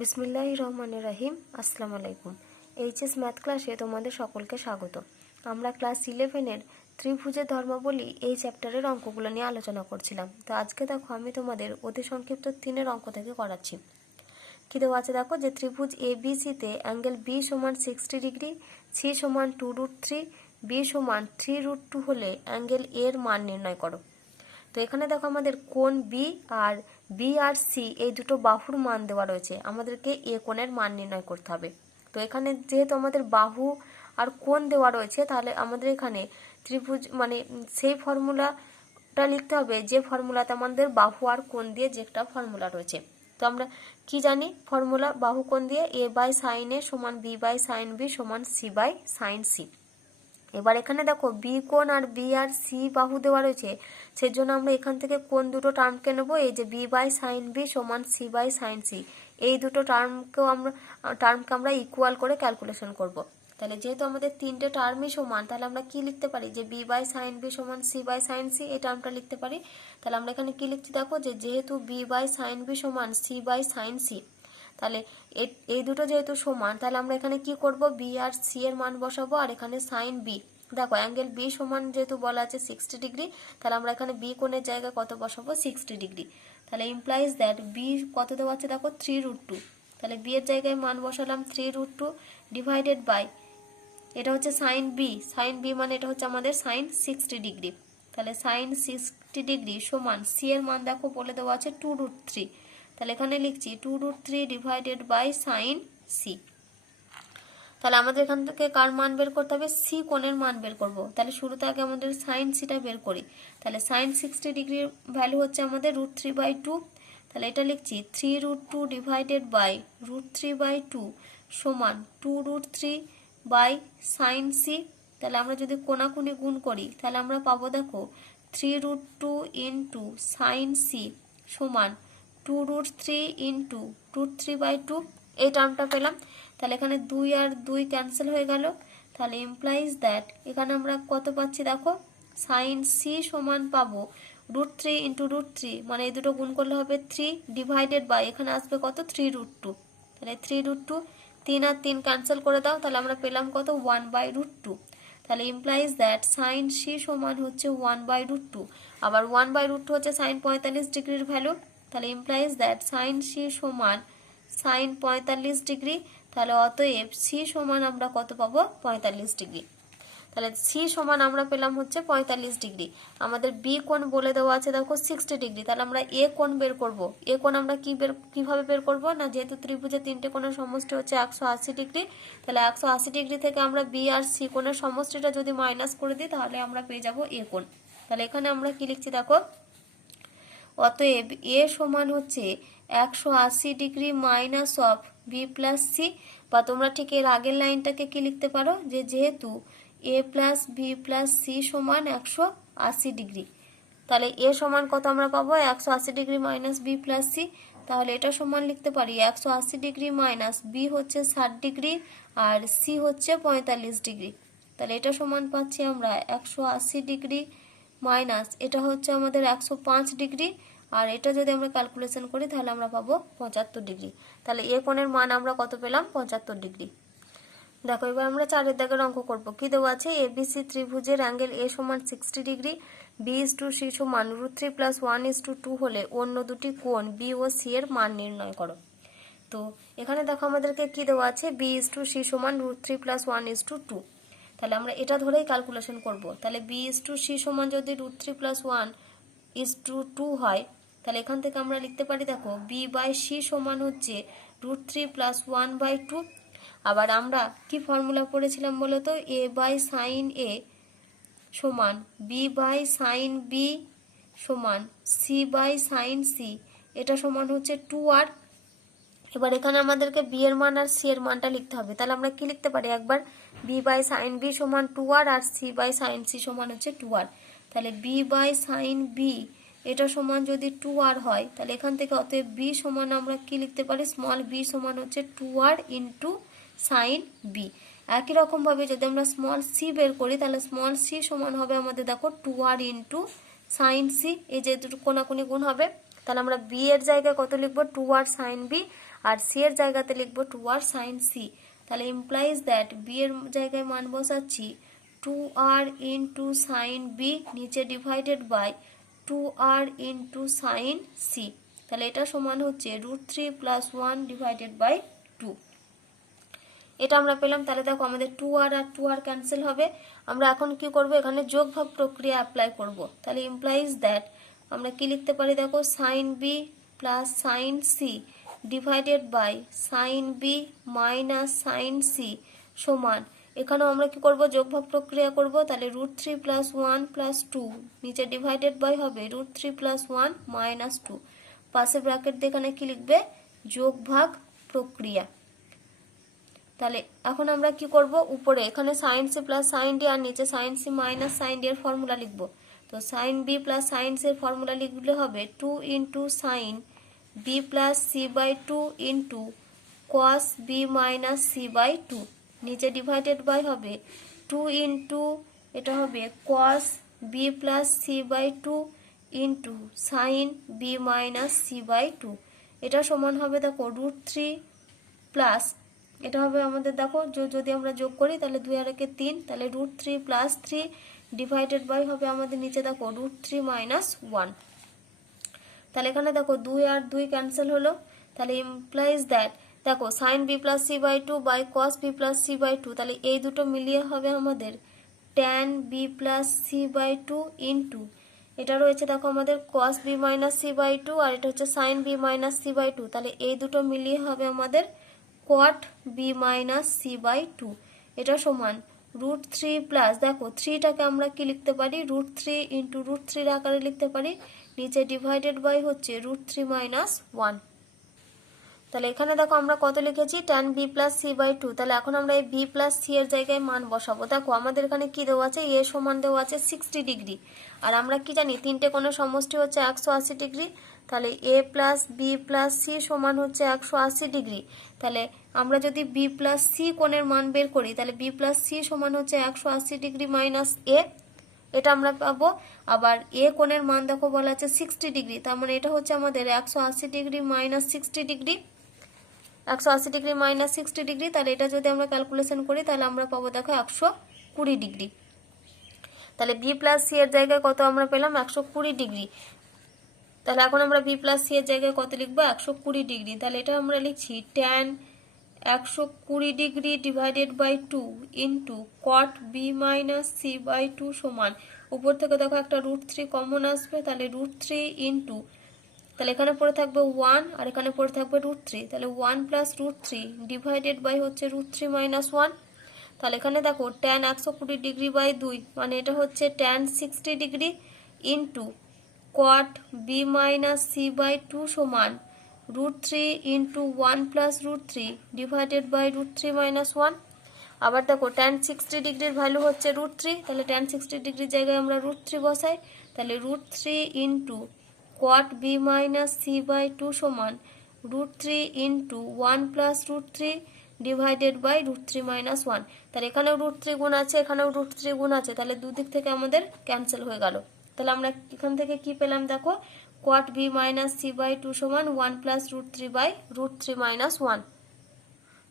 বিসমিল্লাহির রহমানির রহিম। আসসালামু আলাইকুম। এইচএস ম্যাথ ক্লাসে তোমাদের সকলকে স্বাগত। আমরা ক্লাস 11-এর ত্রিভুজের ধর্মাবলী এই চ্যাপ্টারের অঙ্কগুলো নিয়ে আলোচনা করছিলাম। তো আজকে দেখো আমি তোমাদের অতি সংক্ষিপ্ত 3-এর অঙ্ক থেকে করাচ্ছি। কী দেওয়া আছে দেখো, যে ত্রিভুজ এ বি সিতে অ্যাঙ্গেল বি সমান 60 ডিগ্রি, সি সমান 2√3, বি সমান 3√2 হলে অ্যাঙ্গেল এর মান নির্ণয় করো। তো এখানে দেখো আমাদের কোণ বি আর সি এই দুটো বাহুর মান দেওয়া রয়েছে, আমাদেরকে এ কোণের মান নির্ণয় করতে হবে। তো এখানে যেহেতু আমাদের বাহু আর কোণ দেওয়া রয়েছে, তাহলে আমাদের এখানে ত্রিভুজ সেই ফর্মুলাটা লিখতে হবে যে ফর্মুলাতে আমাদের বাহু আর কোণ দিয়ে যে একটা ফর্মুলা রয়েছে। তো আমরা কি জানি ফর্মুলা বাহু কোণ দিয়ে এ বাই সাইন এ সমান বি বাই সাইন বি সমান সি বাই সাইন সি। এবার এখানে দেখো বি কোণ আর বি আর সি বাহু দেওয়া রয়েছে, সেই জন্য আমরা এখান থেকে কোণ দুটো টার্মকে নেবো, এই যে বি বাই সাইন বি সমান সি বাই সাইন সি, এই দুটো টার্মকে আমরা ইকুয়াল করে ক্যালকুলেশন করব। তাহলে যেহেতু আমাদের তিনটে টার্মই সমান, তাহলে আমরা কি লিখতে পারি, যে বি বাই সাইন বি সমান সি বাই সাইন সি, এই টার্মটা লিখতে পারি। তাহলে আমরা এখানে কি লিখছি দেখো, যে যেহেতু বি বাই সাইন বি সমান সি বাই সাইন সি, তাহলে এই দুটো যেহেতু সমান, তাহলে আমরা এখানে কি করব, বি আর সি এর মান বসাবো, আর এখানে সাইন বি। দেখো অ্যাঙ্গেল বি সমান যেহেতু বলা আছে 60 ডিগ্রি, তাহলে আমরা এখানে বি কোণের জায়গায় কত বসাবো, 60 ডিগ্রি। তাহলে ইমপ্লাইজ দ্যাট বি কত দেওয়া আছে দেখো, 3√2। তাহলে বি এর জায়গায় মান বসালাম 3√2 ডিভাইডেড বাই, এটা হচ্ছে সাইন বি মানে এটা হচ্ছে আমাদের সাইন 60 ডিগ্রি। তাহলে সাইন 60 ডিগ্রি সমান সি এর মান দেখো বলে দেওয়া আছে 2√3। তাহলে এখানে লিখছি 2√3 ডিভাইডেড বাই সাইন সি। তাহলে আমাদের এখান থেকে কার মান বের করতে হবে, সি কোণের মান বের করব। তাহলে শুরুতে আগে আমাদের সাইন সিটা বের করি। তাহলে সাইন 60 ডিগ্রির ভ্যালু হচ্ছে আমাদের √3/2। তাহলে এটা লিখছি 3√2 ডিভাইডেড বাই √3/2 সমান 2√3 বাই সাইন সি। তাহলে আমরা যদি কোণাকুনি গুণ করি, তাহলে আমরা পাবো দেখো 3√2 ইন্টু সাইন সি সমান 2√3 ইন্টু √3/2, এই টার্মটা পেলাম। তাহলে এখানে 2 আর 2 ক্যান্সেল হয়ে গেল। তাহলে ইমপ্লাইজ দ্যাট এখানে আমরা কত পাচ্ছি দেখো, সাইন সি সমান পাবো √3 ইন্টু √3, মানে এই দুটো গুণ করলে হবে 3 ডিভাইডেড বাই এখানে আসবে কত, 3√2। তাহলে 3√2, 3 আর 3 ক্যান্সেল করে দাও, তাহলে আমরা পেলাম কত, 1/√2। তাহলে ইমপ্লাইজ দ্যাট সাইন সি সমান হচ্ছে 1/√2। আবার 1/√2 হচ্ছে সাইন 45 ডিগ্রির ভ্যালু। তাহলে ইমপ্লাইজ দ্যাট সাইন সি সমান সাইন 45 ডিগ্রি। তাহলে অতএব সি সমান আমরা কত পাবো, 45 ডিগ্রি। তাহলে সি সমান আমরা পেলাম হচ্ছে 45 ডিগ্রি। আমাদের বি কোণ বলে দেওয়া আছে দেখো 60 ডিগ্রি। তাহলে আমরা এ কোণ বের করব। এ কোণ আমরা কিভাবে বের করব না, যেহেতু ত্রিভুজের তিনটে কোণের সমষ্টি হচ্ছে 180 ডিগ্রি, তাহলে 180 ডিগ্রি থেকে আমরা বি আর সি কোণের সমষ্টিটা যদি মাইনাস করে দিই, তাহলে আমরা পেয়ে যাব এ কোণ। তাহলে এখানে আমরা কি লিখছি দেখো, অতএব এ সমান হচ্ছে 180 degree minus of B plus C, বা তোমরা ঠিক এর আগের লাইনটাকে কি লিখতে পারো, যে যেহেতু এ প্লাস বি প্লাস সি সমান 180 ডিগ্রি, তাহলে এ সমান কত আমরা পাবো, 180 degree minus B plus C. তাহলে এটা সমান লিখতে পারি 180 ডিগ্রি মাইনাস বি হচ্ছে 60 ডিগ্রি আর সি হচ্ছে 45 ডিগ্রি। তাহলে এটা সমান পাচ্ছি আমরা 180 ডিগ্রি মাইনাস এটা হচ্ছে আমাদের 105 ডিগ্রি, আর এটা যদি আমরা ক্যালকুলেশন করি তাহলে আমরা পাবো 75 ডিগ্রি। তাহলে এ কোণের মান আমরা কত পেলাম, 75 ডিগ্রি। দেখো এবার আমরা 4 দাগের অঙ্ক করব। কি দেওয়া আছে, এবিসি ত্রিভুজের অ্যাঙ্গেল এ সমান 60 ডিগ্রি, বি/সি সমান √3 + 1:2 হলে অন্য দুটি কোণ বি ও সি এর মান নির্ণয় করো। তো এখানে দেখো আমাদেরকে কি দেওয়া আছে, বি/সি সমান √3 + 1:2। তাহলে আমরা এটা ধরেই ক্যালকুলেশন করব। তাহলে বি/সি সমান যদি √3 + 1:2 হয়, তাহলে এখান থেকে আমরা লিখতে পারি দেখো বি/সি সমান হচ্ছে √3 + 1/2। আবার আমরা কি ফর্মুলা পড়েছিলাম বলো তো, এ বাই সাইন এ সমান বি বাই সাইন বি সমান সি বাই সাইন সি, এটা সমান হচ্ছে 2r। এবার এখানে আমাদেরকে বি এর মান আর সি এর মানটা লিখতে হবে। তাহলে আমরা কি লিখতে পারি, একবার বি বাই সাইন বি সমান 2r আর সি বাই সাইন সি সমান হচ্ছে 2r। তাহলে বি বাই সাইন বি এটা সমান যদি 2r হয়, তাহলে এখান থেকে অতএব বি সমান আমরা কি লিখতে পারি, স্মল বি সমান হচ্ছে 2r ইন্টু সাইন বি। একই রকমভাবে যদি আমরা স্মল সি বের করি, তাহলে স্মল সি সমান হবে আমাদের দেখো 2r ইন্টু সাইন সি, এই যে দুটো কোণাকুনি গুণ হবে। তাহলে আমরা বি এর জায়গায় কত লিখবো 2r sin b, আর সি এর জায়গাতে লিখবো 2r sin c। তাহলে ইমপ্লাইজ দ্যাট বি এর জায়গায় মান বসাচ্ছি 2r ইন্টু সাইন বি, নিচে divided by 2r into sine C. তাহলে এটা সমান হচ্ছে √3 + 1 ডিভাইডেড বাই 2। এটা আমরা পেলাম। তাহলে দেখো আমাদের 2r আর 2r ক্যান্সেল হবে। আমরা এখন কি করব, এখানে যোগভাগ প্রক্রিয়া অ্যাপ্লাই করব। তাহলে ইমপ্লাইজ দ্যাট আমরা কি লিখতে পারি দেখো, sine B plus sine C divided by sine B minus sine C সমান, এখানেও আমরা কি করব, যোগভাগ প্রক্রিয়া করব। তাহলে √3 + 1 + 2 নিচে ডিভাইডেড বাই হবে √3 + 1 - 2, পাশে ব্র্যাকেট দিয়ে এখানে কি লিখবে, যোগভাগ প্রক্রিয়া। তাহলে এখন আমরা কি করব, উপরে এখানে sine C plus sine D আর নিচে sine C minus sine D এর ফর্মুলা লিখব। তো sine B plus sine C এর ফর্মুলা লিখলে হবে 2 into sine B plus C by 2 into cos B minus C by 2, নিচে ডিভাইডেড বাই হবে 2 ইন্টু এটা হবে cos B plus C by 2 into sine B minus C by 2। এটা সমান হবে দেখো √3 প্লাস, এটা হবে আমাদের দেখো যদি আমরা যোগ করি তাহলে 2 আর 1 3, তাহলে √3 + 3 ডিভাইডেড বাই হবে আমাদের নিচে দেখো √3 - 1। তাহলে এখানে দেখো 2 আর 2 ক্যান্সেল হলো। তাহলে ইমপ্লাইজ দ্যাট দেখো sine B plus C by 2 by cos B plus C by 2, তাহলে এই দুটো মিলিয়ে হবে আমাদের tan B plus C by 2 into এটা রয়েছে দেখো আমাদের cos B minus C by 2, আর এটা হচ্ছে sine B minus C by 2, তাহলে এই দুটো মিলিয়ে হবে আমাদের cot B minus C by 2। এটা সমান √3 প্লাস, দেখো 3টাকে আমরা কি লিখতে পারি, √3 ইন্টু √3 আকারে লিখতে পারি, নিচে ডিভাইডেড বাই হচ্ছে √3 - 1। তাহলে এখানে দেখো আমরা কত লিখেছি, tan B plus C by 2। তাহলে এখন আমরা এই বি প্লাস সি এর জায়গায় মান বসাবো। দেখো আমাদের এখানে কি দেওয়া আছে, এ সমান দেওয়া আছে 60 ডিগ্রি, আর আমরা কি জানি তিনটে কোণের সমষ্টি হচ্ছে 180 ডিগ্রি। তাহলে এ প্লাস বি প্লাস সি সমান হচ্ছে 180 ডিগ্রি। তাহলে আমরা যদি বি প্লাস সি কোণের মান বের করি, তাহলে বি প্লাস সি সমান হচ্ছে 180 ডিগ্রি মাইনাস এ, এটা আমরা পাবো। আবার এ কোণের মান দেখো বলা আছে 60 ডিগ্রি, তার মানে এটা হচ্ছে আমাদের 180 degree minus 60 degree, 180 degree minus 60 degree. তাহলে এটা যদি আমরা ক্যালকুলেশন করি তাহলে আমরা পাবো দেখো 120 ডিগ্রি। তাহলে বি প্লাস সি এর জায়গায় কত আমরা পেলাম, 120 ডিগ্রি। তাহলে এখন আমরা বি প্লাস সি এর জায়গায় কত লিখবো, 120 ডিগ্রি। তাহলে এটা আমরা লিখছি tan 120 degree divided by 2 into cot B minus C by 2 সমান, উপর থেকে দেখো একটা √3 কমন আসবে, তাহলে √3 ইন্টু, তাহলে এখানে পড়ে থাকবে 1 আর এখানে পড়ে থাকবে √3, তাহলে 1 + √3 ডিভাইডেড বাই হচ্ছে √3 - 1। তাহলে এখানে দেখো ট্যান 120 ডিগ্রি বাই 2 মানে এটা হচ্ছে tan 60 degree into cot B minus C by 2 সমান √3 ইন্টু 1 + √3 ডিভাইডেড বাই √3 - 1। আবার দেখো ট্যান 60 ডিগ্রির ভ্যালু হচ্ছে √3, তাহলে ট্যান 60 ডিগ্রির জায়গায় আমরা √3 বসাই, তাহলে √3 into cot B minus C by 2 সমান √3 ইন্টু 1 + √3 ডিভাইডেড বাই √3 - 1। তাহলে এখানেও √3 গুণ আছে, এখানেও √3 গুণ আছে, তাহলে দুদিক থেকে আমাদের ক্যান্সেল হয়ে গেল। তাহলে আমরা এখান থেকে কি পেলাম দেখো, cot B minus C by 2 সমান 1 + √3 বাই √3 - 1।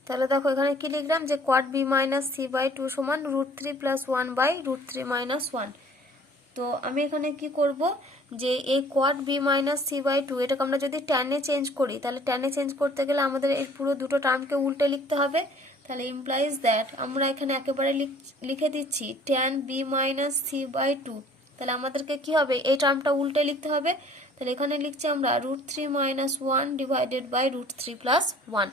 তাহলে দেখো এখানে কি লিখলাম যে cot B minus C by 2 সমান √3 + 1 বাই √3 - 1। তো আমি এখানে কি করব, যে এই cot B minus C by 2 এটাকে আমরা যদি ট্যানে চেঞ্জ করি, তাহলে ট্যানে চেঞ্জ করতে গেলে আমাদের এই পুরো দুটো টার্মকে উল্টে লিখতে হবে। তাহলে ইমপ্লাইজ দ্যাট আমরা এখানে একেবারে লিখে দিচ্ছি tan B minus C by 2। তাহলে আমাদেরকে কি হবে, এই টার্মটা উল্টে লিখতে হবে। তাহলে এখানে লিখছি আমরা √3 - 1 ডিভাইডেড বাই √3 + 1।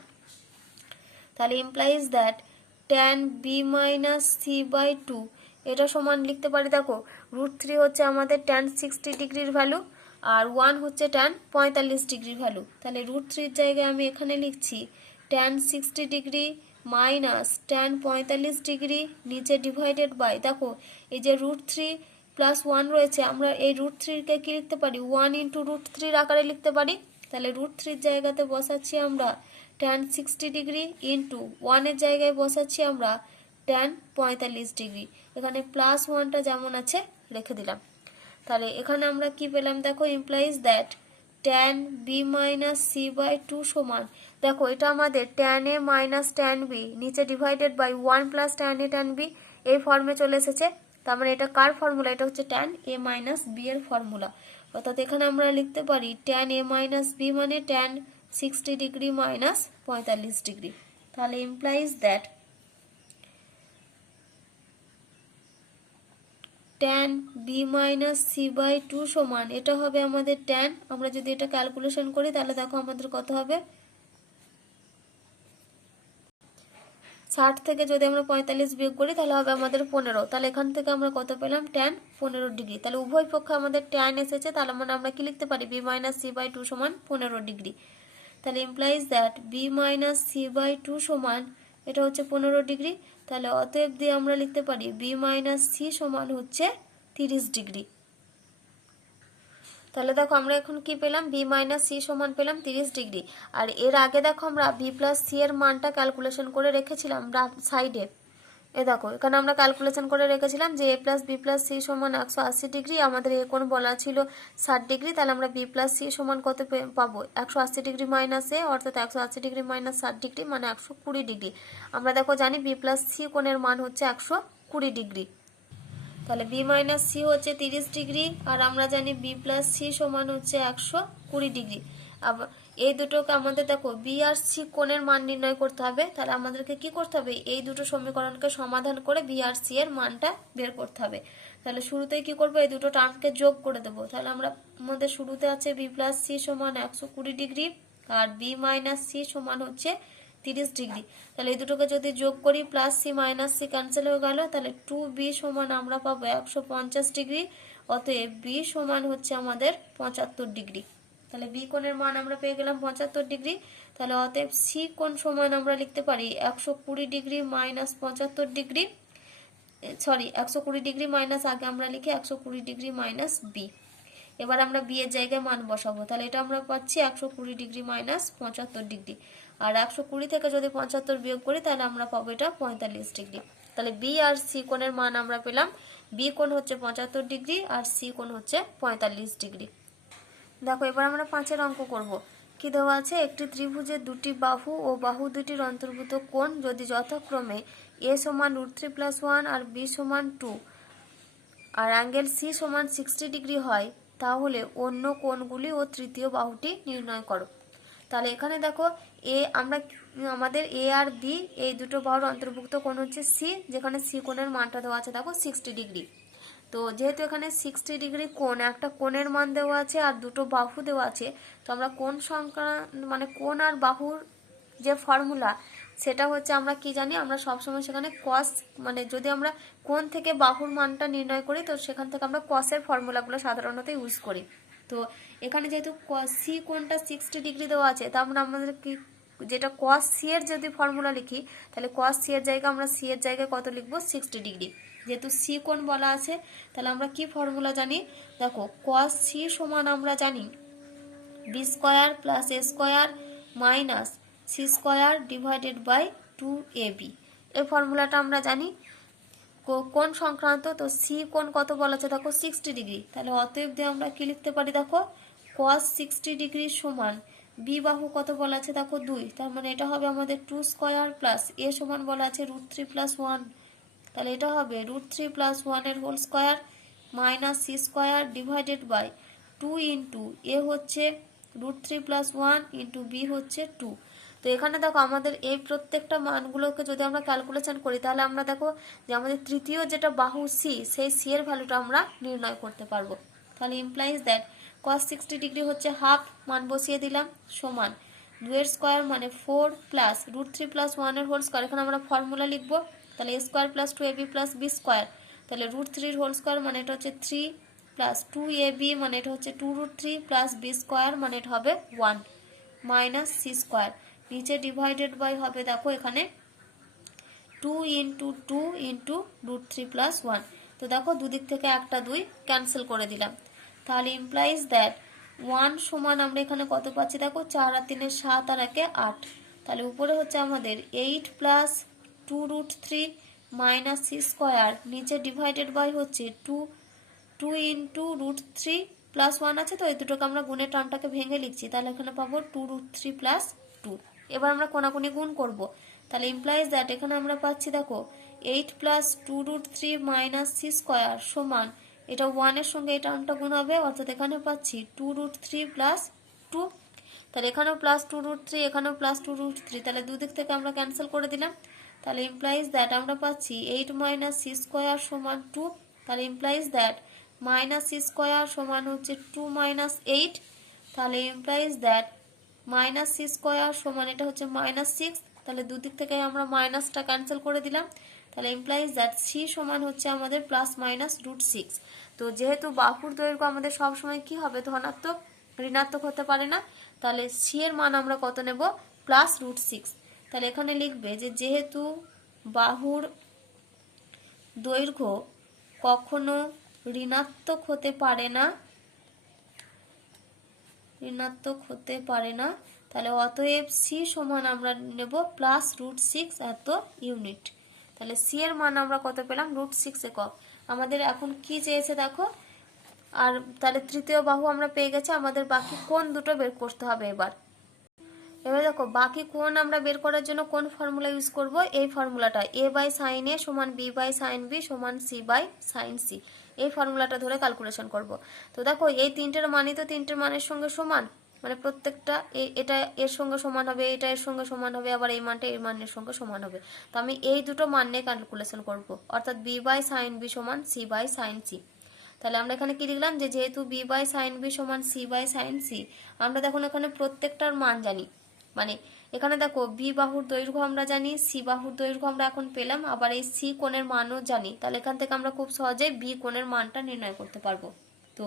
তাহলে implies that tan B minus C by 2 এটা সমান লিখতে পারি দেখো √3 হচ্ছে আমাদের ট্যান 60 ডিগ্রির ভ্যালু, আর 1 হচ্ছে ট্যান 45 ডিগ্রির ভ্যালু। তাহলে √3 জায়গায় আমি এখানে লিখছি tan 60 degree minus tan 45 degree, নিচে ডিভাইডেড বাই দেখো এই যে √3 + 1 রয়েছে, আমরা এই √3-কে কি লিখতে পারি, 1 ইন্টু √3 আকারে লিখতে পারি। তাহলে √3 জায়গাতে বসাচ্ছি আমরা ট্যান 60 ডিগ্রি ইন্টু 1-এর জায়গায় বসাচ্ছি আমরা ট্যান 45 ডিগ্রি, এখানে +1টা যেমন আছে রেখে দিলাম। তাহলে এখানে আমরা কি পেলাম দেখো, implies that tan B minus C by 2 সমান, দেখো এটা আমাদের tan A minus tan B নিচে divided by 1 plus tan A tan B এই ফর্মে চলে এসেছে। তার মানে এটা কার ফর্মুলা? এটা হচ্ছে ট্যান এ মাইনাস বি এর ফর্মুলা। অর্থাৎ এখানে আমরা লিখতে পারি ট্যান এ মাইনাস বি মানে ট্যান 60 ডিগ্রি মাইনাস 45 ডিগ্রি। তাহলে implies that tan B minus C by 2 সমান, এটা হবে আমাদের ট্যান। আমরা যদি এটা ক্যালকুলেশন করি তাহলে দেখো আমাদের কত হবে, 60 থেকে যদি আমরা 45 বিয়োগ করি তাহলে হবে আমাদের 15। তাহলে এখান থেকে আমরা কত পেলাম? Tan 15 degree. তাহলে উভয় পক্ষে আমাদের ট্যান এসেছে, তাহলে মানে আমরা কি লিখতে পারি? বি মাইনাস সি বাই 2 সমান 15 ডিগ্রি। তাহলে implies that B minus C by 2 সমান এটা হচ্ছে 15 ডিগ্রি। তাহলে অতএব দিয়ে আমরা লিখতে পারি বি মাইনাস সি সমান হচ্ছে 30 ডিগ্রি। তাহলে দেখো আমরা এখন কি পেলাম? বি মাইনাস সি সমান পেলাম 30 ডিগ্রি। আর এর আগে দেখো আমরা বি প্লাস সি এর মানটা ক্যালকুলেশন করে রেখেছিলাম সাইডে। এ দেখো এখানে আমরা ক্যালকুলেশন করে রেখেছিলাম যে এ প্লাস বি প্লাস সি সমান 180 ডিগ্রি, আমাদের এ কোণ বলা ছিল 60 ডিগ্রি। তাহলে আমরা বি প্লাস সি সমান কত পাবো? 180 ডিগ্রি মাইনাস এ, অর্থাৎ 180 ডিগ্রি মাইনাস 60 ডিগ্রি মানে 120 ডিগ্রি। আমরা দেখো জানি বি প্লাস সি কোণের মান হচ্ছে 120 ডিগ্রি। তাহলে বি মাইনাস সি হচ্ছে 30 ডিগ্রি, আর আমরা জানি বি প্লাস সি সমান হচ্ছে 120 ডিগ্রি। আবার এই দুটোকে আমাদের দেখো বি আর সি কোণের মান নির্ণয় করতে হবে। তাহলে আমাদেরকে কি করতে হবে? এই দুটো সমীকরণকে সমাধান করে বি আর সি এর মানটা বের করতে হবে। তাহলে শুরুতেই কি করবো? এই দুটো টার্মকে যোগ করে দেবো। তাহলে আমরা আমাদের শুরুতে আছে বি প্লাস সি সমান 120 ডিগ্রি আর বি মাইনাস সি সমান হচ্ছে 30 ডিগ্রি। তাহলে এই দুটোকে যদি যোগ করি plus C minus C cancel হয়ে গেল, তাহলে 2b সমান আমরা পাবো 150 ডিগ্রি। অতএব বি সমান হচ্ছে আমাদের 75 ডিগ্রি। তাহলে বি কোণের মান আমরা পেয়ে গেলাম 75 ডিগ্রি। তাহলে অতএব সি কোণ সমান আমরা লিখতে পারি 120 degree minus 75 degree, sorry 120 degree minus আগে আমরা লিখি 120 ডিগ্রি মাইনাস বি। এবার আমরা বি এর জায়গায় মান বসাবো। তাহলে এটা আমরা পাচ্ছি 120 ডিগ্রি মাইনাস 75 ডিগ্রি। আর 120 থেকে যদি 75 বিয়োগ করি তাহলে আমরা পাবো এটা 45 ডিগ্রি। তাহলে বি আর সি কোণের মান আমরা পেলাম, বি কোণ হচ্ছে 75 ডিগ্রি আর সি কোণ হচ্ছে 45 ডিগ্রি। দেখো এবার আমরা 5 অঙ্ক করব। কি দেওয়া আছে? একটি ত্রিভুজের দুটি বাহু ও বাহু দুটির অন্তর্ভুক্ত কোণ যদি যথাক্রমে এ সমান √3+1 আর বি সমান 2 আর অ্যাঙ্গেল সি সমান 60 ডিগ্রি হয়, তাহলে অন্য কোণগুলি ও তৃতীয় বাহুটি নির্ণয় করো। তাহলে এখানে দেখো আমাদের এ আর বি এই দুটো বাহুর অন্তর্ভুক্ত কোণ হচ্ছে সি, যেখানে সি কোণের মানটা দেওয়া আছে দেখো 60 ডিগ্রি। তো যেহেতু এখানে 60 ডিগ্রি কোণ, একটা কোণের মান দেওয়া আছে আর দুটো বাহু দেওয়া আছে, তো আমরা কোণ মানে কোণ আর বাহুর যে ফর্মুলা সেটা হচ্ছে আমরা কি জানি? আমরা সবসময় সেখানে কস, মানে যদি আমরা কোণ থেকে বাহুর মানটা নির্ণয় করি তো সেখান থেকে আমরা কসের ফর্মুলাগুলো সাধারণত ইউজ করি। তো এখানে যেহেতু সি কোণটা 60 ডিগ্রি দেওয়া আছে, তার মানে আমাদের কি, যেটা কস সি এর যদি ফর্মুলা লিখি তাহলে কস সি এর জায়গায় আমরা সি এর জায়গায় কত লিখবো? 60 ডিগ্রি। যেহেতু সি কোণ বলা আছে তাহলে আমরা কি ফর্মুলা জানি? দেখো কস সি সমান আমরা জানি B square plus A square minus C square divided by 2ab। এই ফর্মুলাটা আমরা জানি কোণ সংক্রান্ত। তো সি কোণ কত বলা আছে দেখো 60 ডিগ্রি। তাহলে অতএব দিয়ে আমরা কি লিখতে পারি? দেখো cos 60 ডিগ্রি সমান বি বাহু কত বলা আছে দেখো 2, তার মানে এটা হবে আমাদের 2 স্কোয়ার প্লাস এ সমান বলা আছে √3+1, তাহলে এটা হবে √3+1 এর whole square minus C square divided by 2 into a হচ্ছে √3+1 ইন্টু বি হচ্ছে 2। তো এখানে দেখো আমাদের এই প্রত্যেকটা মানগুলোকে যদি আমরা ক্যালকুলেশন করি তাহলে আমরা দেখো যে আমাদের তৃতীয় যেটা বাহু সি, সেই সি এর ভ্যালুটা আমরা নির্ণয় করতে পারবো। তাহলে ইমপ্লাইজ দ্যাট cos 60 ডিগ্রি হচ্ছে হাফ, মান বসিয়ে দিলাম, সমান 2 এর স্কোয়ার মানে 4 প্লাস √3+1 এর হোল স্কোয়ার, এখানে আমরা ফর্মুলা লিখবো। তাহলে a square plus 2ab plus B square, তাহলে √3 এর হোল স্কোয়ার মানে এটা হচ্ছে 3 প্লাস 2ab মানে এটা হচ্ছে 2√3 প্লাস বি স্কোয়ার মানে এটা হবে 1 মাইনাস সি স্কোয়ার, নিচে ডিভাইডেড বাই হবে দেখো এখানে 2 ইন্টু 2 ইন্টু √3+1। তো দেখো দুদিক থেকে একটা 2 ক্যান্সেল করে দিলাম। তাহলে ইমপ্লাইজ দ্যাট 1 সমান আমরা এখানে কত পাচ্ছি দেখো 4 আর 3 7 আর 1 8। তাহলে উপরে হচ্ছে আমাদের 8 প্লাস 2√3 মাইনাস সি স্কোয়ার, নিচে ডিভাইডেড বাই হচ্ছে 2 ইন্টু √3 +1 আছে, তো এই দুটোকে আমরা গুণের টার্মটাকে ভেঙে লিখছি, তাহলে এখানে পাবো 2√3 + 2। এবার আমরা কোনাকুনি গুণ করব, তাহলে ইমপ্লাইজ দ্যাট এখানে আমরা পাচ্ছি দেখো 8 + 2√3 - c² সমান, এটা 1 এর সঙ্গে এই টার্মটা গুণ হবে, অর্থাৎ এখানে পাচ্ছি 2√3 + 2। তাহলে এখানেও +2√3, এখানেও +2√3, তাহলে দুদিক থেকে আমরা ক্যান্সেল করে দিলাম। তাহলে ইমপ্লাইজ দ্যাট আমরা পাচ্ছি 8 - c² সমান 2। তাহলে ইমপ্লাইজ দ্যাট -c² সমান হচ্ছে 2 - 8। তাহলে ইমপ্লাইজ দ্যাট -c² সমান এটা হচ্ছে -6। তাহলে দুদিক থেকে আমরা মাইনাসটা ক্যান্সেল করে দিলাম। তাহলে ইমপ্লাইজ দ্যাট c সমান হচ্ছে আমাদের +-√6। তো যেহেতু বাহুর দৈর্ঘ্য আমাদের সবসময় কি হবে, ধনাত্মক, ঋণাত্মক হতে পারে না, তাহলে c এর মান আমরা কত নেব, +√6। তাহলে এখানে লিখবে যে যেহেতু বাহুর দৈর্ঘ্য কখনো ঋণাত্মক হতে পারে না, তাহলে অতএব c সমান আমরা নেব +√6 এত ইউনিট। তাহলে c এর মান আমরা কত পেলাম, √6 একক। আমাদের এখন কি চেয়েছে দেখো, আর তাহলে তৃতীয় বাহু আমরা পেয়ে গেছি, আমাদের বাকি কোণ দুটো বের করতে হবে। এবার দেখো বাকি কোণ আমরা বের করার জন্য কোন ফর্মুলা ইউজ করব, এই ফর্মুলাটা a/sin a = b/sin b = c/sin c, এই ফর্মুলাটা ধরে ক্যালকুলেশন করব। তো দেখো এই তিনটের মানই তো তিনটের মানের সঙ্গে সমান, মানে প্রত্যেকটা এটা এর সঙ্গে সমান হবে, এটা এর সঙ্গে সমান হবে, আবার এই মানটা এই মানের সঙ্গে সমান হবে। তো আমি এই দুটো মান নিয়ে ক্যালকুলেশন করব, অর্থাৎ b/sin b = c/sin c। তাহলে আমরা এখানে কি লিখলাম, যে যেহেতু b/sin b = c/sin c, আমরা দেখুন এখানে প্রত্যেকটার মান জানি, মানে এখানে দেখো বি বাহুর দৈর্ঘ্য আমরা জানি, সি বাহুর দৈর্ঘ্য আমরা এখন পেলাম, আবার এই সি কোণের মানও জানি। তাহলে এখান থেকে আমরা খুব সহজে বি কোণের মানটা নির্ণয় করতে পারবো। তো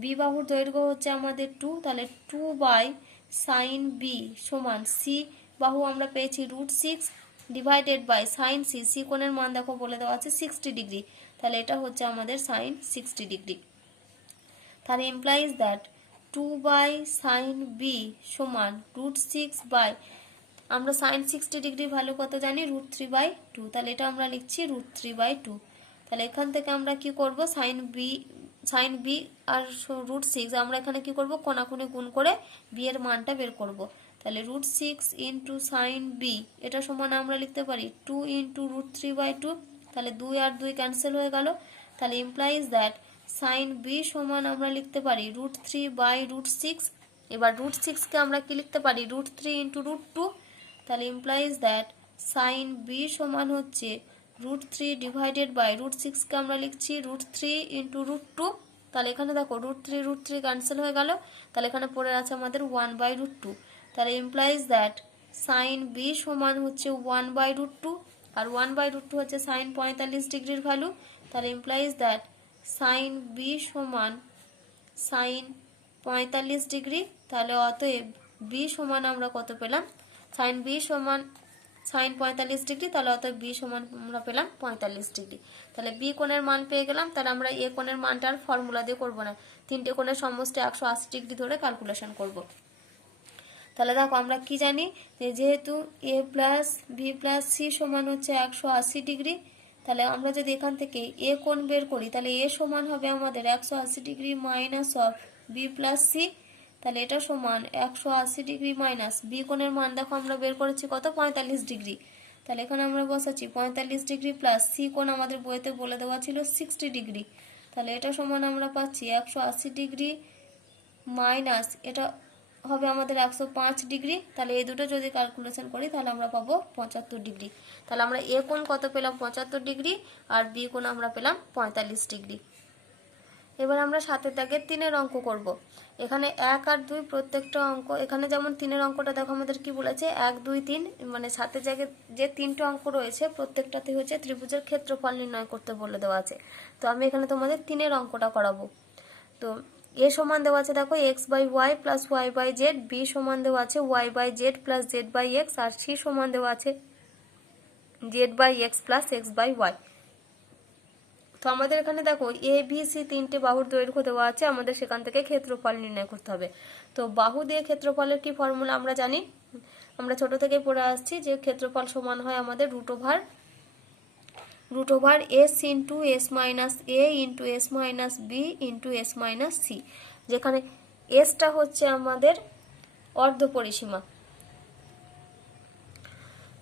বি বাহুর দৈর্ঘ্য হচ্ছে আমাদের 2, তাহলে 2/sin b সমান সি বাহু আমরা পেয়েছি √6 /sin c, সি কোণের মান দেখো বলে দেওয়া আছে 60 ডিগ্রি, তাহলে এটা হচ্ছে আমাদের sin 60 ডিগ্রি। তাহলে ইমপ্লাইজ দ্যাট 2/sin b সমান √6 আমরা sin 60 ডিগ্রি ভ্যালু কত জানি, √3/2, তাহলে এটা আমরা লিখছি √3/2। তাহলে এখান থেকে আমরা কি করব, sin b আর √6 আমরা এখানে কি করব, কোনাকুনি গুণ করে b এর মানটা বের করব। তাহলে √6 * sin b এটা সমান আমরা লিখতে পারি 2 * √3/2, তাহলে 2 আর 2 ক্যান্সেল হয়ে গেল। তাহলে ইমপ্লাইজ দ্যাট sin b সমান আমরা লিখতে পারি √3/√6। এবার √6 কে আমরা কি লিখতে পারি, √3 * √2। তাহলে ইমপ্লাইজ দ্যাট sin b সমান হচ্ছে √3 /√6 কে আমরা লিখছি √3 * √2। তাহলে এখানে দেখো √3 ক্যান্সেল হয়ে গেল, তাহলে এখানে পড়ে আছে আমাদের 1/√2। তাহলে ইমপ্লাইজ দ্যাট sin b সমান হচ্ছে 1/√2, আর 1/√2 হচ্ছে sin 45 ডিগ্রির ভ্যালু। তাহলে ইমপ্লাইজ দ্যাট sin b সমান sin 45 ডিগ্রি। তাহলে অতএব b সমান আমরা কত পেলাম, sin b সমান sin 45 ডিগ্রি, তাহলে অতএব b সমান আমরা পেলাম 45 ডিগ্রি। তাহলে b কোণের মান পেয়ে গেলাম। তাহলে আমরা a কোণের মানটা আর ফর্মুলা দিয়ে করব না, তিনটে কোণের সমষ্টি 180 ডিগ্রি ধরে ক্যালকুলেশন করব। তাহলে দেখো আমরা কি জানি, যেহেতু a + b + c সমান হচ্ছে 180 ডিগ্রি, তাহলে আমরা যদি এখান থেকে a কোণ বের করি, তাহলে a সমান হবে আমাদের 180 degree minus of b + c, তাহলে এটা সমান 180 ডিগ্রি মাইনাস b কোণের মান দেখো আমরা বের করেছি কত, 45 ডিগ্রি। তাহলে এখানে আমরা বসাচ্ছি 45 ডিগ্রি প্লাস c কোণ আমাদের বইতে বলে দেওয়া ছিল 60 ডিগ্রি, তাহলে এটা সমান আমরা পাচ্ছি 180 ডিগ্রি মাইনাস এটা হবে আমাদের 105 ডিগ্রি। তাহলে এই দুটো যদি ক্যালকুলেশন করি তাহলে আমরা পাবো 75 ডিগ্রি। তাহলে আমরা এ কোণ কত পেলাম, 75 ডিগ্রি, আর বি কোণ আমরা পেলাম 45 ডিগ্রি। এবার আমরা 7 দাগের 3-এর অঙ্ক করব। এখানে 1 আর 2 প্রত্যেকটা অঙ্ক, এখানে যেমন 3-এর অঙ্কটা দেখো আমাদের কি বলেছে, 1 2 3, মানে 7 জায়গায় যে 3টে অঙ্ক রয়েছে প্রত্যেকটাতে হচ্ছে ত্রিভুজের ক্ষেত্রফল নির্ণয় করতে বলে দেওয়া আছে। তো আমি এখানে তোমাদের 3-এর অঙ্কটা করাবো। তো a সমান দেওয়া আছে দেখো x/y + y/z, b সমান দেওয়া আছে y/z + z/x, আর c সমান দেওয়া আছে z/x + x/y। তো আমাদের এখানে দেখো a b c তিনটে বাহুর দৈর্ঘ্য দেওয়া আছে, আমাদের সেখান থেকে ক্ষেত্রফল নির্ণয় করতে হবে। তো বাহু দিয়ে ক্ষেত্রফলের কি ফর্মুলা আমরা জানি, আমরা ছোট থেকে পড়ে আসছি যে ক্ষেত্রফল সমান হয় আমাদের √s * s - a * s - b * s - c। যেখানে এসটা হচ্ছে আমাদের অর্ধপরিসীমা।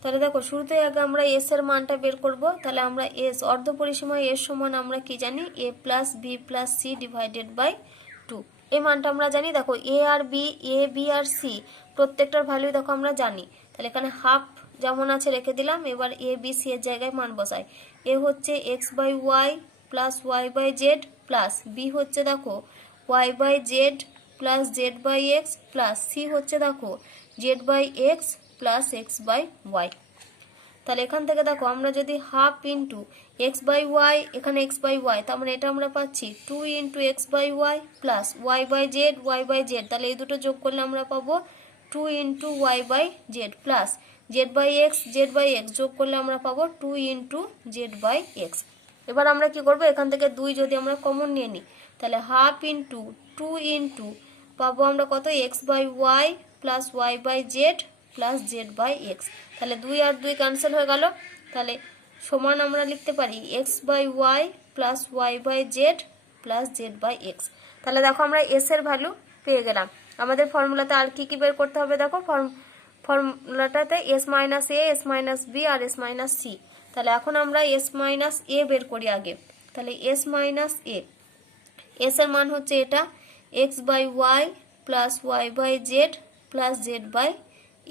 তাহলে দেখো শুরুতেই আগে আমরা এস এর মানটা বের করব। তাহলে আমরা এস অর্ধপরিসীমা এস সমান আমরা কি জানি, a plus b plus c divided by 2। এই মানটা আমরা জানি। দেখো এ আর বি, এ বি আর সি প্রত্যেকটার ভ্যালু দেখো আমরা জানি। তাহলে এখানে হাফ যেমন আছে রেখে দিলাম। এবার এ বি সি এর জায়গায় মান বসাই। এ হচ্ছে X by Y plus Y by Z, plus B হচ্ছে দেখো Y by Z plus Z by x, plus C হচ্ছে দেখো Z by x plus x by Y. তাহলে এখান থেকে দেখো আমরা যদি half into X by Y, এখানে এক্স বাই ওয়াই, তার মানে এটা আমরা পাচ্ছি 2 into X by Y plus Y by Z, Y by Z. তাহলে এই দুটো যোগ করলে আমরা পাবো 2 into Y by Z, plus Z by X, Z by X যোগ করলে আমরা পাবো 2 ইন্টু জেড বাই এক্স। এবার আমরা কি করব, এখান থেকে 2 যদি আমরা কমন নিয়ে নিই, তাহলে হাফ ইন্টু 2 ইন্টু পাবো আমরা কত, X by Y plus Y by Z plus Z by x. তাহলে 2 আর 2 ক্যান্সেল হয়ে গেল। তাহলে সমান আমরা লিখতে পারি X by Y plus Y by Z plus Z by x. তাহলে দেখো আমরা এস এর ভ্যালু পেয়ে গেলাম। আমাদের ফর্মুলাতে আর কি কি বের করতে হবে, দেখো ফর্মুলাটাতে S minus a, s minus B R s minus c. তাহলে এখন আমরা এস মাইনাস এ বের করি আগে। তাহলে এস মাইনাস এ, এস এর মান হচ্ছে এটা x by Y plus Y by Z plus Z by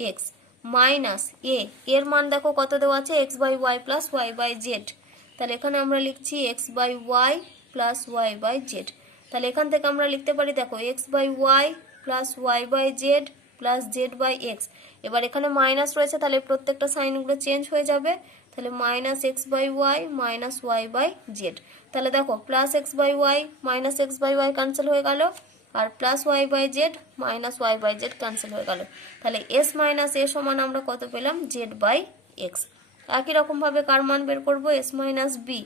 x, minus a, এর মান দেখো কত দেওয়া আছে, x by Y plus Y by Z. তাহলে এখানে আমরা লিখছি x by Y plus Y by Z. তাহলে এখান থেকে আমরা লিখতে পারি দেখো x by Y plus Y by Z plus Z by x. এবার এখানে মাইনাস রয়েছে, তাহলে প্রত্যেকটা সাইনগুলো চেঞ্জ হয়ে যাবে। তাহলে minus x by y minus y by Z. তাহলে দেখো plus x by y minus x by y cancel হয়ে গেল, আর plus Y by z minus y by z cancel হয়ে গেল। তাহলে এস মাইনাস এ সমান আমরা কত পেলাম, জেড বাই এক্স। একই রকমভাবে কার মান বের করবো, এস মাইনাস বি,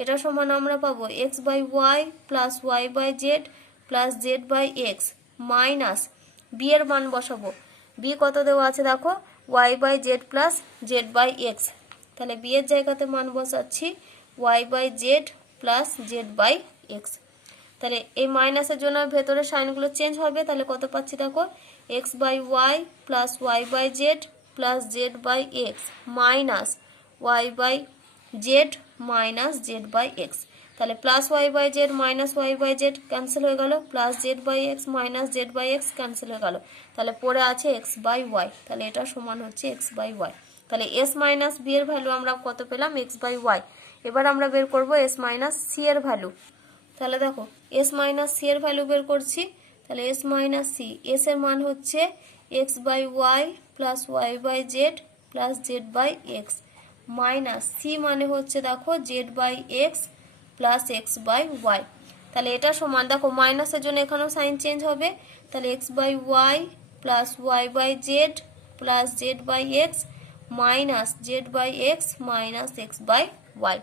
এটা সমান আমরা পাবো X by Y plus Y by Z plus Z by x, minus B এর মান বসাবো। বি কত দেওয়া আছে দেখো, Y by Z plus Z by x. তাহলে বি এর জায়গাতে মান বসাচ্ছি Y by Z plus Z by x. তাহলে এই মাইনাসের জন্য ভেতরে সাইনগুলো চেঞ্জ হবে। তাহলে কত পাচ্ছি দেখো, x by Y plus Y by Z plus Z by x minus y by z minus z by x. তাহলে plus Y by z minus y by z cancel হয়ে গেল, plus Z by x minus z by x cancel হয়ে গেল। তাহলে পরে আছে x by Y. তাহলে এটা সমান হচ্ছে এক্স বাই ওয়াই। তাহলে এস মাইনাস বি এর ভ্যালু আমরা কত পেলাম, এক্স বাই ওয়াই। এবার আমরা বের করবো এস মাইনাস সি এর ভ্যালু। তাহলে দেখো এস মাইনাস সি এর ভ্যালু বের করছি। তাহলে এস মাইনাস সি, এস এর মান হচ্ছে X by Y plus Y by Z plus Z by x, minus C মানে হচ্ছে দেখো Z by x plus x by Y. তাহলে এটা সমান দেখো মাইনাসের জন্য এখানেও সাইন চেঞ্জ হবে। তাহলে x by Y plus Y by Z plus Z by x minus z by x minus x by Y.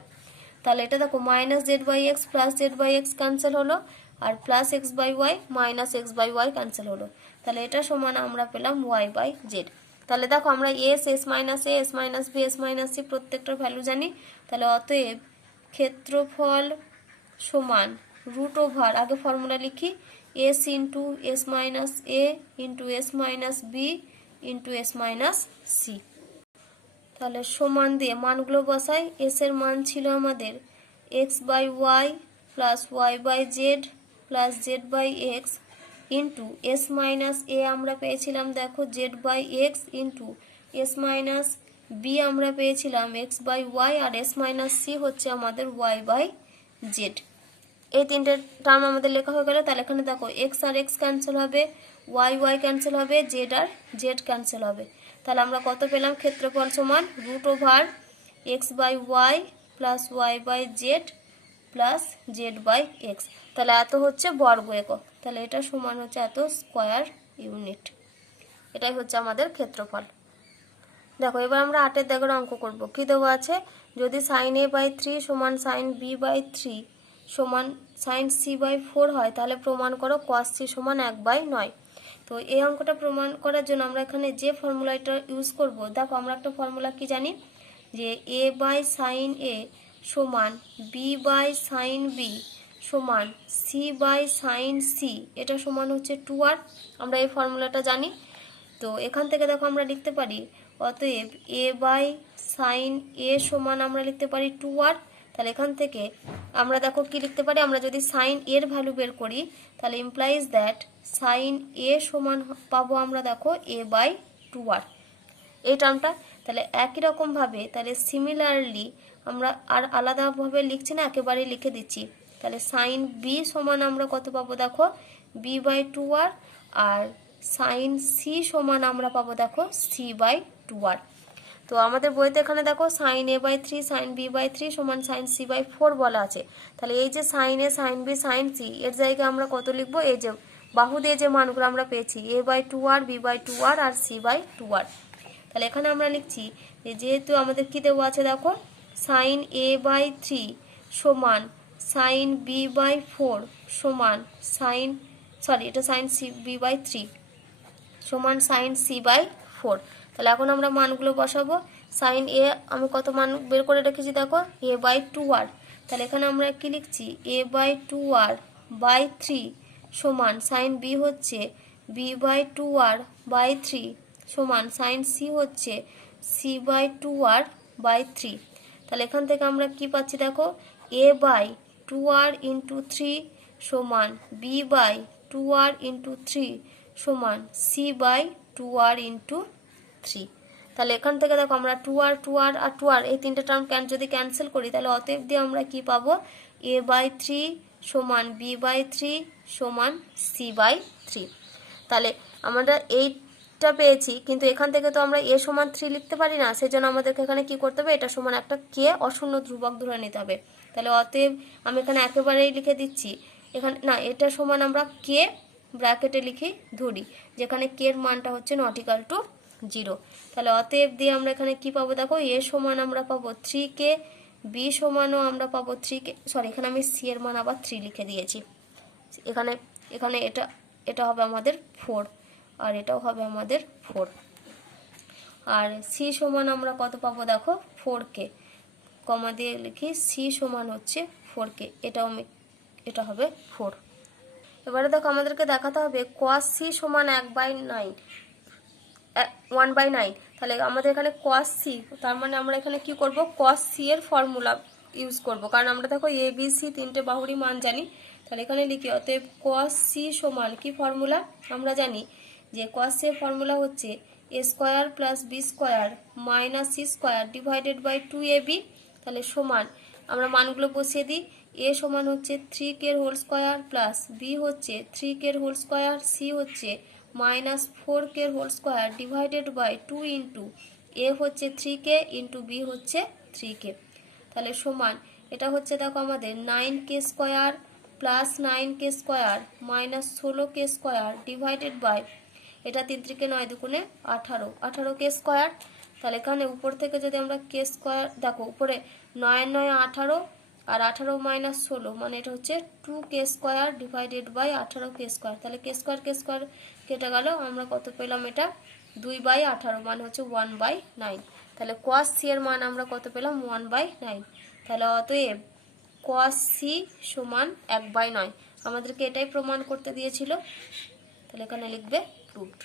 তাহলে এটা দেখো minus z by x plus Z by x cancel হলো, আর plus x by y minus x by y cancel হলো। তাহলে এটা সমান আমরা পেলাম ওয়াই বাই জেড। তাহলে দেখো আমরা s, s minus a, s minus b, s minus c প্রত্যেকটার ভ্যালু জানি। তাহলে অতএব ক্ষেত্রফল সমান রুট ওভার, আগে ফর্মুলা লিখি, s into s minus a into s minus b into s minus c. তাহলে সমান দিয়ে মানগুলো বসাই। এস এর মান ছিল আমাদের x by Y plus Y by Z plus Z by x into s minus a আমরা পেয়েছিলাম দেখো Z by x into s minus b আমরা পেয়েছিলাম এক্স বাই ওয়াই, আর এস মাইনাস সি হচ্ছে আমাদের ওয়াই বাই জেড। এই তিনটে টার্ম আমাদের লেখা হয়ে গেল। তাহলে এখানে দেখো এক্স আর এক্স ক্যান্সেল হবে, ওয়াই ওয়াই ক্যান্সেল হবে, জেড আর জেড ক্যান্সেল হবে। তাহলে আমরা কত পেলাম, ক্ষেত্রফল সমান root over X by Y plus Y by Z plus Z by x. তাহলে এত হচ্ছে বর্গ একক। তাহলে এটা সমান হচ্ছে এত স্কোয়ার ইউনিট। এটাই হচ্ছে আমাদের ক্ষেত্রফল। দেখো এবার আমরা 8 দাগের অঙ্ক করব। কি দেওয়া আছে, যদি সাইন এ বাই 3 সমান সাইন বি বাই 3 সমান সাইন সি বাই 4 হয়, তাহলে প্রমাণ করো কস সি সমান 1/9। তো এই অঙ্কটা প্রমাণ করার জন্য আমরা এখানে যে ফর্মুলাটা ইউজ করব, দেখো আমরা একটা ফর্মুলা কি জানি, যে এ বাই সাইন এ সমান বি বাই সাইন বি সমান সি বাই সাইন সি, এটা সমান হচ্ছে 2r। আমরা এই ফর্মুলাটা জানি। তো এখান থেকে দেখো আমরা লিখতে পারি অতএব এ বাই সাইন এ সমান আমরা লিখতে পারি 2r। তাহলে এখান থেকে আমরা দেখো কি লিখতে পারি, আমরা যদি সাইন এর ভ্যালু বের করি তাহলে ইমপ্লাইজ দ্যাট সাইন এ সমান পাবো আমরা দেখো এ বাই 2r এই টার্মটা। তাহলে একই রকমভাবে তাহলে সিমিলারলি আমরা আর আলাদাভাবে লিখছি না, একেবারে লিখে দিচ্ছি। তাহলে সাইন বি সমান আমরা কত পাবো দেখো বি বাই 2r, আর সাইন সি সমান আমরা পাবো দেখো সি বাই 2r। তো আমাদের বইতে এখানে দেখো sine A by 3 sine B by 3 সমান সাইন সি বাই 4 বলা আছে। তাহলে এই যে সাইন এ সাইন বি সাইন সি এর জায়গায় আমরা কত লিখবো, এই যে বাহু দিয়ে যে মানগুলো আমরা পেয়েছি a by 2r b by 2r আর সি বাই 2r। তাহলে এখানে আমরা লিখছি যে যেহেতু আমাদের কী দেওয়া আছে দেখো সাইন এ বাই 3 সমান সাইন বি বাই 4 সমান এটা সাইন সি বি বাই 3 সমান সাইন সি বাই 4। তাহলে এখন আমরা মানগুলো বসাবো। সাইন এ আমি কত মান বের করে রেখেছি দেখো এ বাই 2r। তাহলে এখানে আমরা কি লিখছি এ বাই 2r বাই 3 সমান সাইন বি হচ্ছে বি বাই 2r বাই 3 সমান সাইন সি হচ্ছে সি বাই 2r বাই 3। তাহলে এখান থেকে আমরা কি পাচ্ছি দেখো এ বাই 2r ইন্টু 3 সমান বি বাই 2r ইন্টু 3 সমান সি বাই 2r ইন্টু 3। তাহলে এখান থেকে দেখো আমরা 2r 2r আর 2r এই তিনটে টার্ম যদি ক্যান্সেল করি তাহলে অতএব দিয়ে আমরা কি পাবো এ বাই 3 সমান বি বাই 3 সমান সি বাই 3। তাহলে আমরা এইটা পেয়েছি, কিন্তু এখান থেকে তো আমরা এ সমান 3 লিখতে পারি না, সেজন্য আমাদেরকে এখানে কি করতে হবে, এটা সমান একটা কে অশূন্য ধ্রুবক ধরে নিতে হবে। তাহলে অতএব আমি এখানে একেবারেই লিখে দিচ্ছি এখানে না, এটা সমান আমরা কে ব্র্যাকেটে লিখে ধরি, যেখানে কে এর মানটা হচ্ছে নট ইকুয়াল টু 0। তাহলে অতএব দিয়ে আমরা এখানে কি পাবো দেখো এ সমান আমরা পাবো 3k, বি সমানও আমরা পাবো 3k, এখানে আমি সি এর মান আবার 3 লিখে দিয়েছি। এখানে এটা হবে আমাদের 4 আর এটাও হবে আমাদের 4। আর সি সমান আমরা কত পাবো দেখো 4k, কমা দিয়ে লিখি সি সমান হচ্ছে 4k, এটা হবে 4। এবারে দেখো আমাদেরকে দেখাতে হবে cos c সমান 1/9। তাহলে আমাদের এখানে cos c, তার মানে আমরা এখানে কি করব cos c এর ফর্মুলা ইউজ করব, কারণ আমরা দেখো এ বি সি তিনটে বাহুরই মান জানি। তাহলে এখানে লিখি অতএব cos c সমান কি ফর্মুলা আমরা জানি যে cos c এর ফর্মুলা হচ্ছে a square plus B square minus C square divided by 2ab। তাহলে সমান আমরা মানগুলো বসিয়ে দিই, a সমান হচ্ছে 3k এর হোল স্কয়ার প্লাস বি হচ্ছে 3k এর হোল স্কয়ার, সি হচ্ছে মাইনাস 4k এর whole square divided by 2 into a হচ্ছে 3k ইন্টু বি হচ্ছে 3k। তাহলে সমান এটা হচ্ছে দেখো আমাদের 9k square plus 9k square minus 16k square divided by এটা 3 3 9 2 18k স্কয়ার। তাহলে এখানে উপর থেকে যদি আমরা কে স্কয়ার দেখো উপরে 9 9 18 আর 18 মাইনাস 16 মানে এটা হচ্ছে 2k square divided by 18k square. তাহলে কে স্কয়ার কেটে গেল, আমরা কত পেলাম এটা 2/18 মানে হচ্ছে 1/9। তাহলে cos c এর মান আমরা কত পেলাম 1/9। তাহলে অতএব cos c সমান 1/9, আমাদেরকে এটাই প্রমাণ করতে দিয়েছিল। তাহলে এখানে লিখবে প্রুভড।